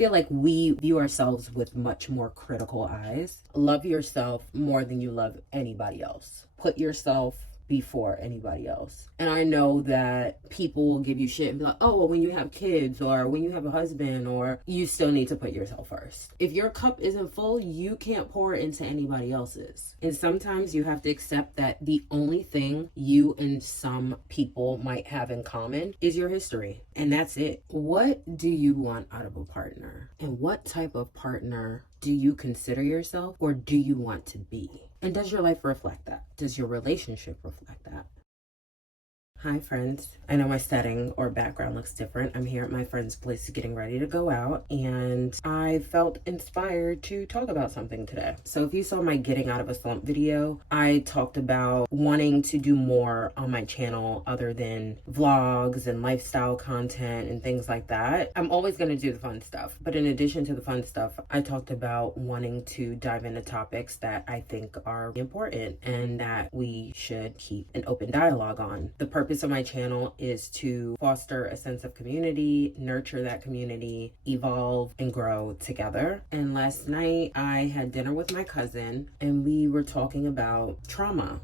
feel like we view ourselves with much more critical eyes. Love yourself more than you love anybody else. Put yourself before anybody else. And I know that people will give you shit and be like, oh, well, when you have kids or when you have a husband, or you still need to put yourself first. If your cup isn't full, you can't pour into anybody else's. And sometimes you have to accept that the only thing you and some people might have in common is your history. And that's it. What do you want out of a partner? And what type of partner do you consider yourself, or do you want to be? And does your life reflect that? Does your relationship reflect that? Hi friends, I know my setting or background looks different. I'm here at my friend's place getting ready to go out, and I felt inspired to talk about something today. So if you saw my getting out of a slump video, I talked about wanting to do more on my channel other than vlogs and lifestyle content and things like that. I'm always going to do the fun stuff, but in addition to the fun stuff, I talked about wanting to dive into topics that I think are important and that we should keep an open dialogue on. The purpose of my channel is to foster a sense of community, nurture that community, evolve and grow together. And last night I had dinner with my cousin and we were talking about trauma,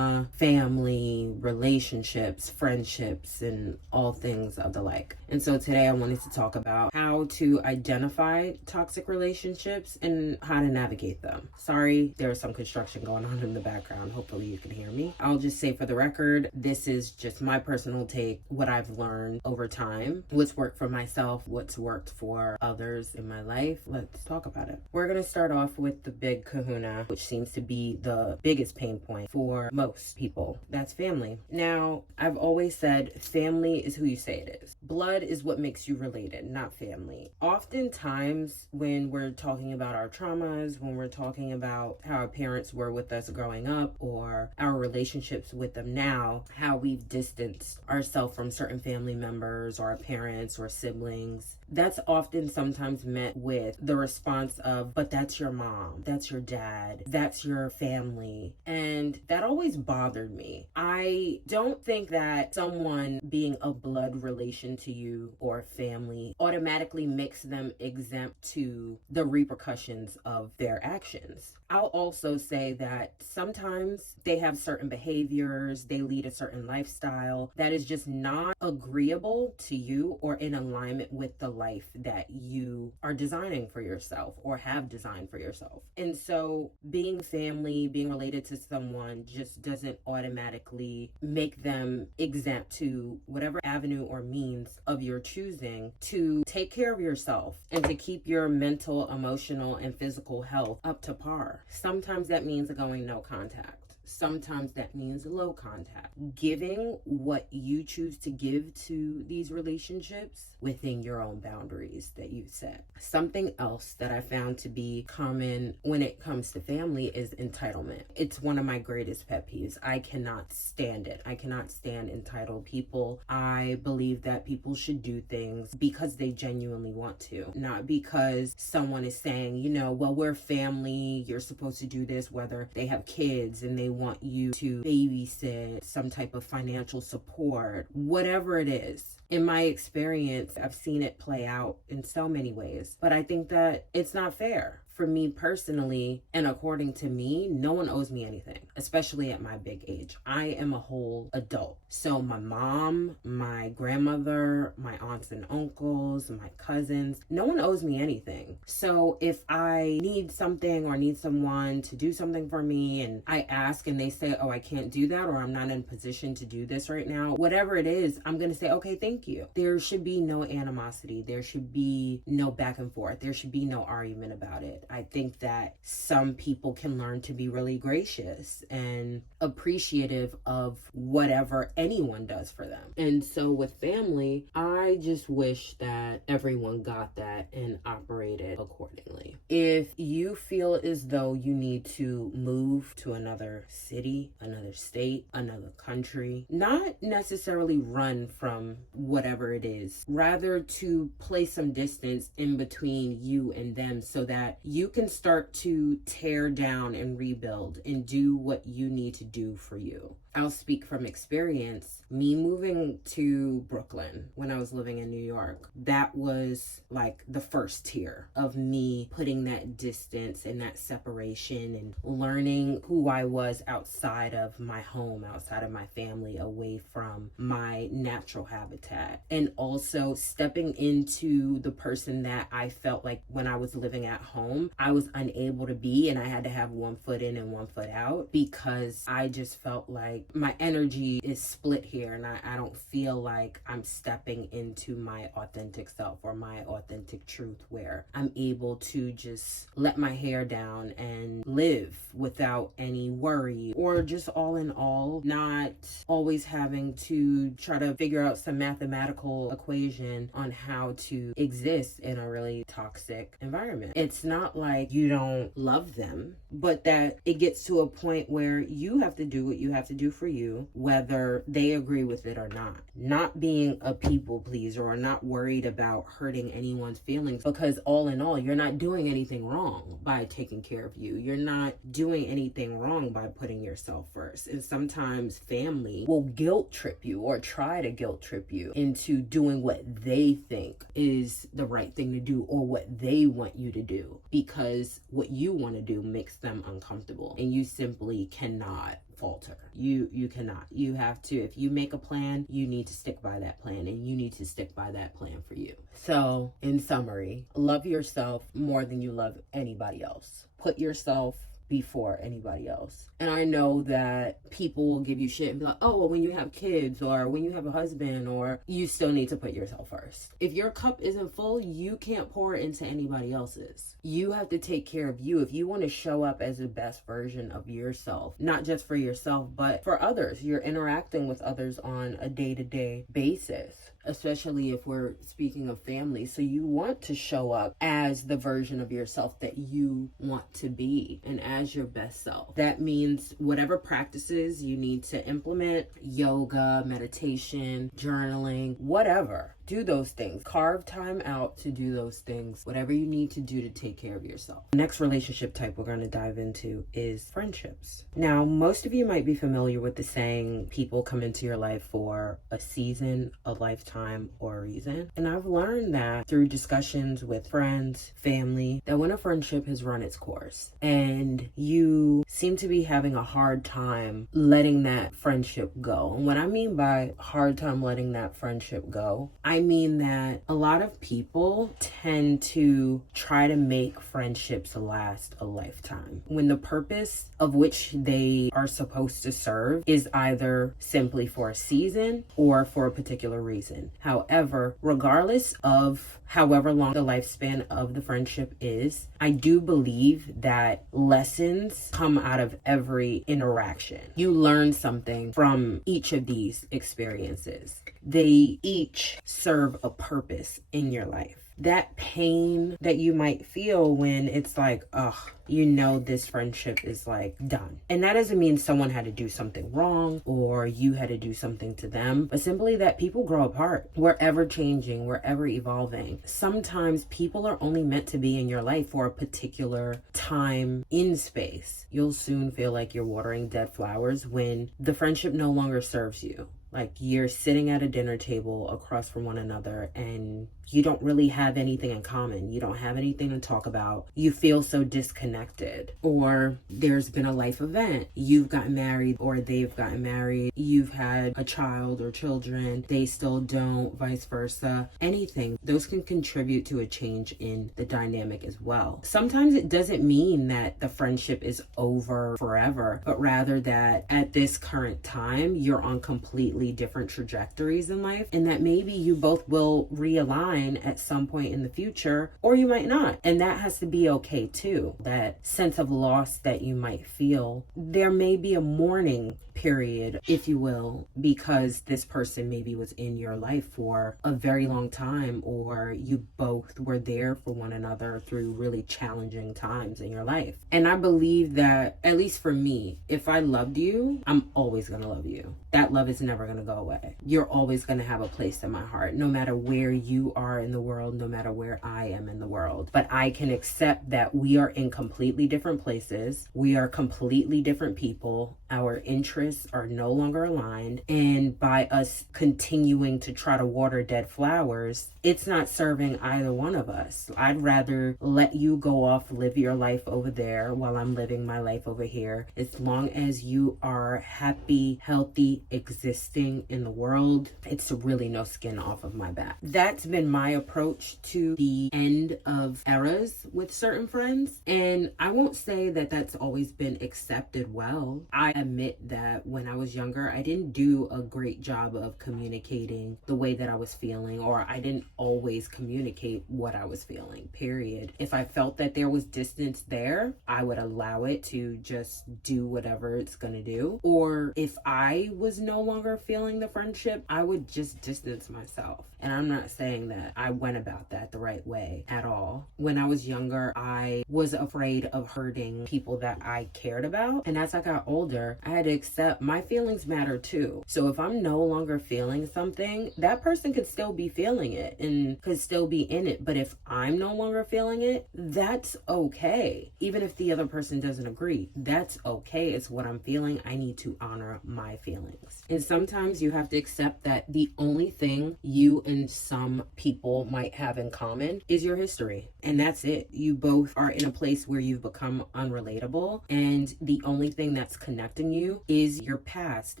family, relationships, friendships, and all things of the like. And so today I wanted to talk about how to identify toxic relationships and how to navigate them. Sorry, there's some construction going on in the background. Hopefully you can hear me. I'll just say for the record, this is just my personal take, what I've learned over time, what's worked for myself, what's worked for others in my life. Let's talk about it. We're going to start off with the big kahuna, which seems to be the biggest pain point for most people. That's family. Now, I've always said family is who you say it is. Blood is what makes you related, not family. Oftentimes, when we're talking about our traumas, when we're talking about how our parents were with us growing up, or our relationships with them now, how we've distanced ourselves from certain family members or our parents or siblings, that's often sometimes met with the response of, but that's your mom, that's your dad, that's your family. And that always bothered me. I don't think that someone being a blood relation to you or family automatically makes them exempt to the repercussions of their actions. I'll also say that sometimes they have certain behaviors, they lead a certain lifestyle that is just not agreeable to you or in alignment with the life that you are designing for yourself or have designed for yourself. And so being family, being related to someone just doesn't automatically make them exempt to whatever avenue or means of your choosing to take care of yourself and to keep your mental, emotional, and physical health up to par. Sometimes that means going no contact. Sometimes that means low contact. Giving what you choose to give to these relationships within your own boundaries that you set. Something else that I found to be common when it comes to family is entitlement. It's one of my greatest pet peeves. I cannot stand it. I cannot stand entitled people. I believe that people should do things because they genuinely want to, not because someone is saying, well, we're family, you're supposed to do this, whether they have kids and they want you to babysit, some type of financial support, whatever it is. In my experience, I've seen it play out in so many ways, but I think that it's not fair. For me personally, and according to me, no one owes me anything, especially at my big age. I am a whole adult. So my mom, my grandmother, my aunts and uncles, my cousins, no one owes me anything. So if I need something or need someone to do something for me and I ask and they say, oh, I can't do that, or I'm not in a position to do this right now, whatever it is, I'm going to say, okay, thank you. There should be no animosity. There should be no back and forth. There should be no argument about it. I think that some people can learn to be really gracious and appreciative of whatever anyone does for them. And so with family, I just wish that everyone got that and operated accordingly. If you feel as though you need to move to another city, another state, another country, not necessarily run from whatever it is, rather to place some distance in between you and them so that you can start to tear down and rebuild and do what you need to do for you. I'll speak from experience. Me moving to Brooklyn when I was living in New York, that was like the first tier of me putting that distance and that separation and learning who I was outside of my home, outside of my family, away from my natural habitat. And also stepping into the person that I felt like when I was living at home, I was unable to be, and I had to have one foot in and one foot out because I just felt like my energy is split here, and I don't feel like I'm stepping into my authentic self or my authentic truth where I'm able to just let my hair down and live without any worry, or just all in all, not always having to try to figure out some mathematical equation on how to exist in a really toxic environment. It's not like you don't love them, but that it gets to a point where you have to do what you have to do for you, whether they agree with it or not. Not being a people pleaser or not worried about hurting anyone's feelings, because all in all, you're not doing anything wrong by taking care of you. You're not doing anything wrong by putting yourself first. And sometimes family will guilt trip you or try to guilt trip you into doing what they think is the right thing to do or what they want you to do, because what you want to do makes them uncomfortable, and you simply cannot falter. You cannot. You have to, if you make a plan, you need to stick by that plan, and you need to stick by that plan for you. So in summary, love yourself more than you love anybody else. Put yourself before anybody else. And I know that people will give you shit and be like, oh, well, when you have kids or when you have a husband, or you still need to put yourself first. If your cup isn't full, you can't pour it into anybody else's. You have to take care of you. If you want to show up as the best version of yourself, not just for yourself, but for others. You're interacting with others on a day-to-day basis, especially if we're speaking of family. So you want to show up as the version of yourself that you want to be and as your best self. That means whatever practices you need to implement, yoga, meditation, journaling, whatever. Do those things. Carve time out to do those things. Whatever you need to do to take care of yourself. The next relationship type we're going to dive into is friendships. Now, most of you might be familiar with the saying, people come into your life for a season, a lifetime, or a reason. And I've learned that through discussions with friends, family, that when a friendship has run its course and you seem to be having a hard time letting that friendship go. And what I mean by hard time letting that friendship go, I mean that a lot of people tend to try to make friendships last a lifetime, when the purpose of which they are supposed to serve is either simply for a season or for a particular reason. However, regardless of however long the lifespan of the friendship is, I do believe that lessons come out of every interaction. You learn something from each of these experiences. They each serve a purpose in your life. That pain that you might feel when it's like, ugh, you know, this friendship is like done. And that doesn't mean someone had to do something wrong or you had to do something to them, but simply that people grow apart. We're ever changing, we're ever evolving. Sometimes people are only meant to be in your life for a particular time in space. You'll soon feel like you're watering dead flowers when the friendship no longer serves you. Like you're sitting at a dinner table across from one another and you don't really have anything in common. You don't have anything to talk about. You feel so disconnected. Or there's been a life event. You've gotten married or they've gotten married. You've had a child or children. They still don't, vice versa. Anything. Those can contribute to a change in the dynamic as well. Sometimes it doesn't mean that the friendship is over forever, but rather that at this current time, you're on completely different trajectories in life, and that maybe you both will realign at some point in the future, or you might not. And that has to be okay too. That sense of loss that you might feel, there may be a mourning period, if you will, because this person maybe was in your life for a very long time, or you both were there for one another through really challenging times in your life. And I believe that, at least for me, if I loved you, I'm always gonna love you. That love is never gonna go away. You're always gonna have a place in my heart, no matter where you are are in the world, no matter where I am in the world. But I can accept that we are in completely different places. We are completely different people. Our interests are no longer aligned. And by us continuing to try to water dead flowers, it's not serving either one of us. I'd rather let you go off, live your life over there while I'm living my life over here. As long as you are happy, healthy, existing in the world, it's really no skin off of my back. That's been my approach to the end of eras with certain friends. And I won't say that that's always been accepted well. I admit that when I was younger, I didn't do a great job of communicating the way that I was feeling, or I didn't always communicate what I was feeling, period. If I felt that there was distance there, I would allow it to just do whatever it's gonna do. Or if I was no longer feeling the friendship, I would just distance myself. And I'm not saying that I went about that the right way at all. When I was younger, I was afraid of hurting people that I cared about. And as I got older, I had to accept my feelings matter too. So if I'm no longer feeling something, that person could still be feeling it and could still be in it. But if I'm no longer feeling it, that's okay. Even if the other person doesn't agree, that's okay. It's what I'm feeling. I need to honor my feelings. And sometimes you have to accept that the only thing you and some people might have in common is your history. And that's it. You both are in a place where you've become unrelatable. And the only thing that's connecting you is your past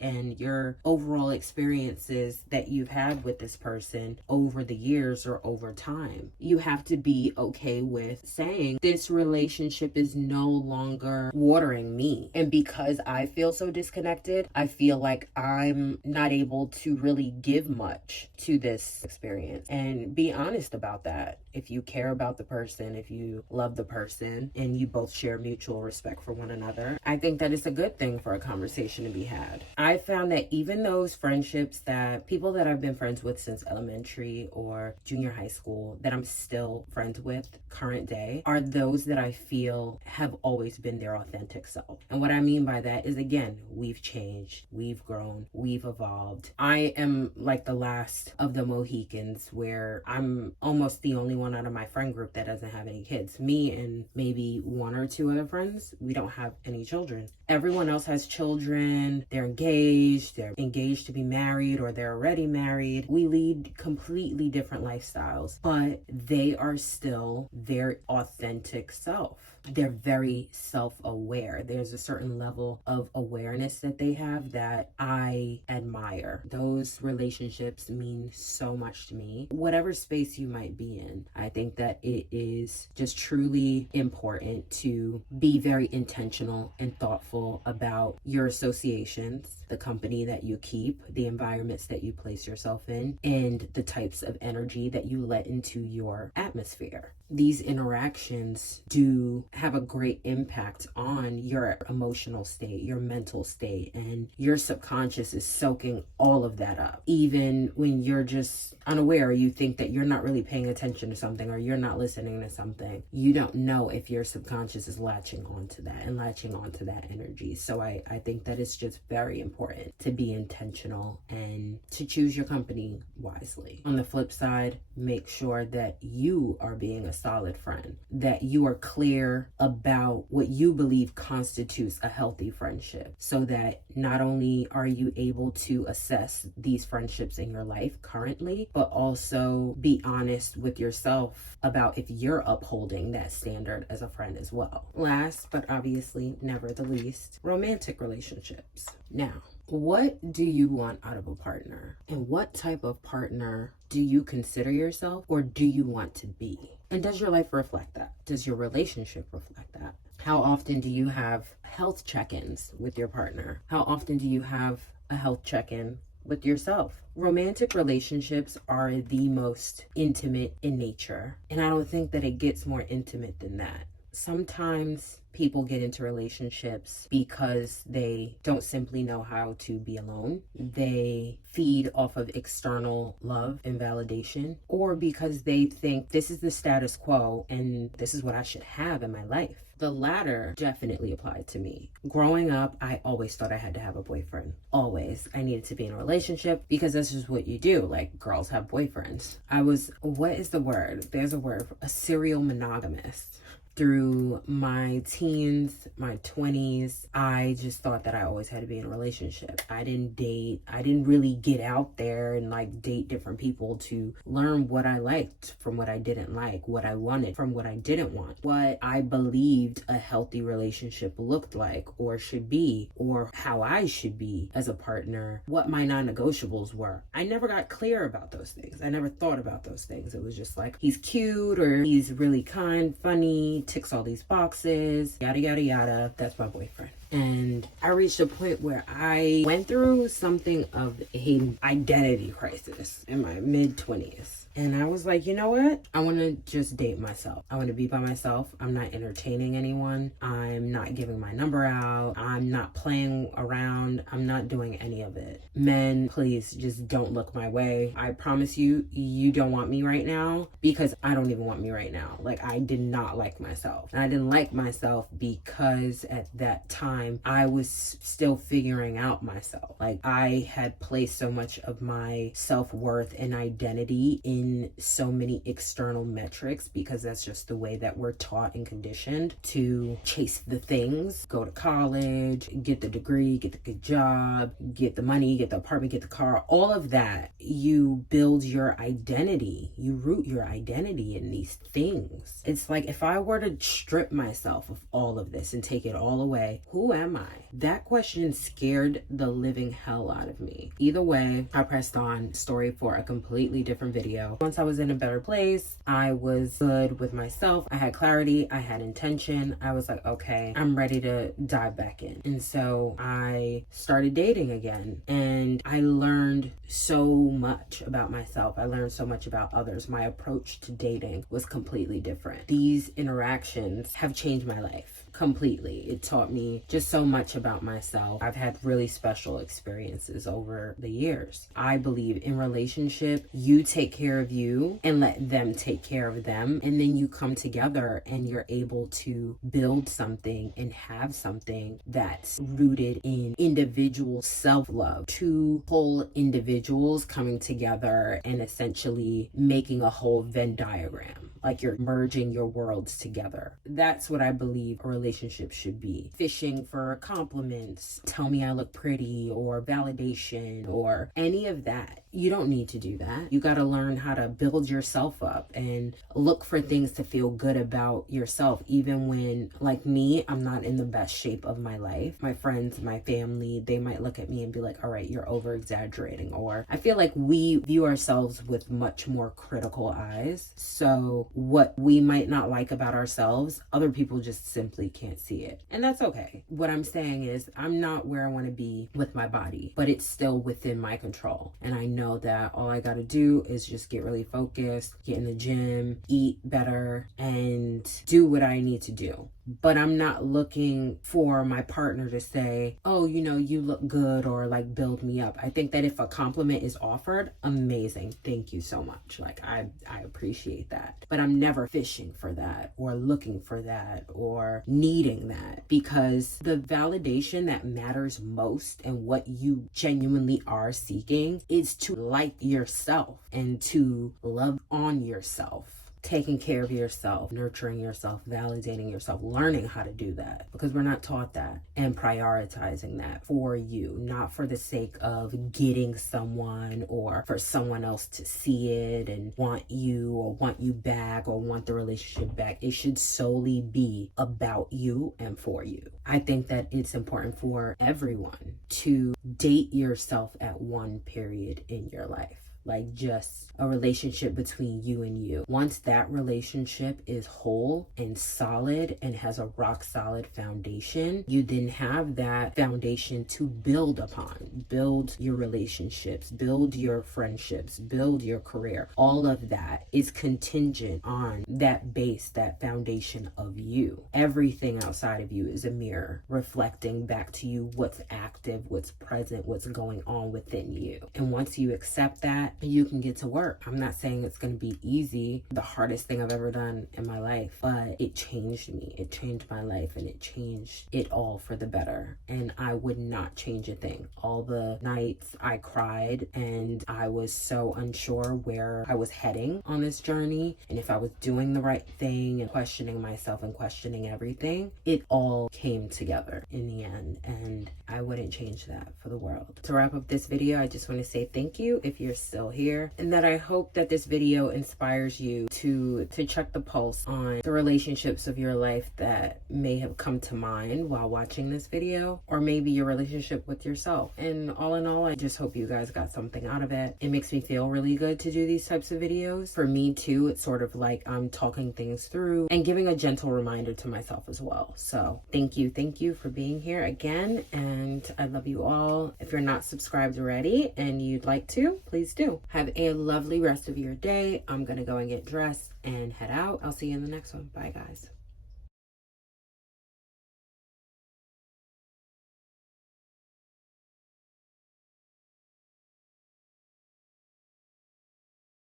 and your overall experiences that you've had with this person over the years or over time. You have to be okay with saying this relationship is no longer watering me. And because I feel so disconnected, I feel like I'm not able to really give much to this experience. And be honest about that. If you care about the person, if you love the person, and you both share mutual respect for one another, I think that it's a good thing for a conversation to be had. I found that even those friendships that people that I've been friends with since elementary or junior high school that I'm still friends with current day are those that I feel have always been their authentic self. And what I mean by that is, again, we've changed, we've grown, we've evolved. I am like the last of the Mohicans where I'm almost the only one out of my friend group that doesn't have any kids. Me and maybe one or two other friends, we don't have any children. Everyone else has children, they're engaged to be married, or they're already married. We lead completely different lifestyles, but they are still their authentic self. They're very self-aware. There's a certain level of awareness that they have that I admire. Those relationships mean so much to me. Whatever space you might be in, I think that it is just truly important to be very intentional and thoughtful about your associations, the company that you keep, the environments that you place yourself in, and the types of energy that you let into your atmosphere. These interactions do have a great impact on your emotional state, your mental state, and your subconscious is soaking all of that up. Even when you're just unaware, you think that you're not really paying attention to something or you're not listening to something. You don't know if your subconscious is latching onto that and latching onto that energy. So I think that it's just very important to be intentional and to choose your company wisely. On the flip side, make sure that you are being a solid friend, that you are clear about what you believe constitutes a healthy friendship, so that not only are you able to assess these friendships in your life currently, but also be honest with yourself about if you're upholding that standard as a friend as well. Last, but obviously never the least, romantic relationships. Now, what do you want out of a partner? And what type of partner do you consider yourself, or do you want to be? And does your life reflect that? Does your relationship reflect that? How often do you have health check-ins with your partner? How often do you have a health check-in with yourself? Romantic relationships are the most intimate in nature, and I don't think that it gets more intimate than that. Sometimes people get into relationships because they don't simply know how to be alone. They feed off of external love and validation, or because they think this is the status quo and this is what I should have in my life. The latter definitely applied to me. Growing up, I always thought I had to have a boyfriend. Always. I needed to be in a relationship because that's just what you do. Like, girls have boyfriends. I was, what is the word? There's a word, a serial monogamist. Through my teens, my 20s, I just thought that I always had to be in a relationship. I didn't date. I didn't really get out there and like date different people to learn what I liked from what I didn't like, what I wanted from what I didn't want, what I believed a healthy relationship looked like or should be, or how I should be as a partner, what my non-negotiables were. I never got clear about those things. I never thought about those things. It was just like, he's cute or he's really kind, funny, ticks all these boxes, yada yada yada, that's my boyfriend. And I reached a point where I went through something of an identity crisis in my mid-20s. And I was like, you know what? I want to just date myself. I want to be by myself. I'm not entertaining anyone. I'm not giving my number out. I'm not playing around. I'm not doing any of it. Men, please just don't look my way. I promise you, you don't want me right now, because I don't even want me right now. Like, I did not like myself. And I didn't like myself because at that time, I was still figuring out myself. Like, I had placed so much of my self-worth and identity in so many external metrics, because that's just the way that we're taught and conditioned to chase the things, go to college, get the degree, get the good job, get the money, get the apartment, get the car, all of that. You build your identity, you root your identity in these things. It's like, if I were to strip myself of all of this and take it all away, who am I? That question scared the living hell out of me. Either way, I pressed on. Story for a completely different video. Once I was in a better place, I was good with myself. I had clarity. I had intention. I was like, okay, I'm ready to dive back in. And so I started dating again. And I learned so much about myself. I learned so much about others. My approach to dating was completely different. These interactions have changed my life completely. It taught me just so much about myself. I've had really special experiences over the years. I believe in relationship, you take care of you and let them take care of them. And then you come together and you're able to build something and have something that's rooted in individual self-love. Two whole individuals coming together and essentially making a whole Venn diagram. Like, you're merging your worlds together. That's what I believe a relationship should be. Fishing for compliments, tell me I look pretty, or validation, or any of that. You don't need to do that. You got to learn how to build yourself up and look for things to feel good about yourself, even when, like me, I'm not in the best shape of my life. My friends, my family, they might look at me and be like, all right, you're over exaggerating. Or I feel like we view ourselves with much more critical eyes. So what we might not like about ourselves, other people just simply can't see it. And that's okay. What I'm saying is, I'm not where I want to be with my body, but it's still within my control. And I know that all I got to do is just get really focused, get in the gym, eat better, and do what I need to do. But I'm not looking for my partner to say, oh, you know, you look good, or like build me up. I think that if a compliment is offered, amazing. Thank you so much. Like, I appreciate that. But I'm never fishing for that or looking for that or needing that, because the validation that matters most and what you genuinely are seeking is to like yourself and to love on yourself. Taking care of yourself, nurturing yourself, validating yourself, learning how to do that, because we're not taught that, and prioritizing that for you, not for the sake of getting someone or for someone else to see it and want you or want you back or want the relationship back. It should solely be about you and for you. I think that it's important for everyone to date yourself at one period in your life. like just a relationship between you and you. Once that relationship is whole and solid and has a rock solid foundation, you then have that foundation to build upon. Build your relationships, build your friendships, build your career. All of that is contingent on that base, that foundation of you. Everything outside of you is a mirror reflecting back to you what's active, what's present, what's going on within you. And once you accept that, you can get to work. I'm not saying it's going to be easy, the hardest thing I've ever done in my life, but it changed me. It changed my life, and it changed it all for the better. And I would not change a thing. All the nights I cried and I was so unsure where I was heading on this journey and if I was doing the right thing, and questioning myself and questioning everything, it all came together in the end, and I wouldn't change that for the world. To wrap up this video, I just want to say thank you if you're still here, and that I hope that this video inspires you to check the pulse on the relationships of your life that may have come to mind while watching this video, or maybe your relationship with yourself. And all in all, I just hope you guys got something out of it. It makes me feel really good to do these types of videos. For me too, it's sort of like I'm talking things through and giving a gentle reminder to myself as well. So thank you for being here again, and I love you all. If you're not subscribed already and you'd like to, please do. Have a lovely rest of your day. I'm gonna go and get dressed and head out. I'll see you in the next one. Bye guys.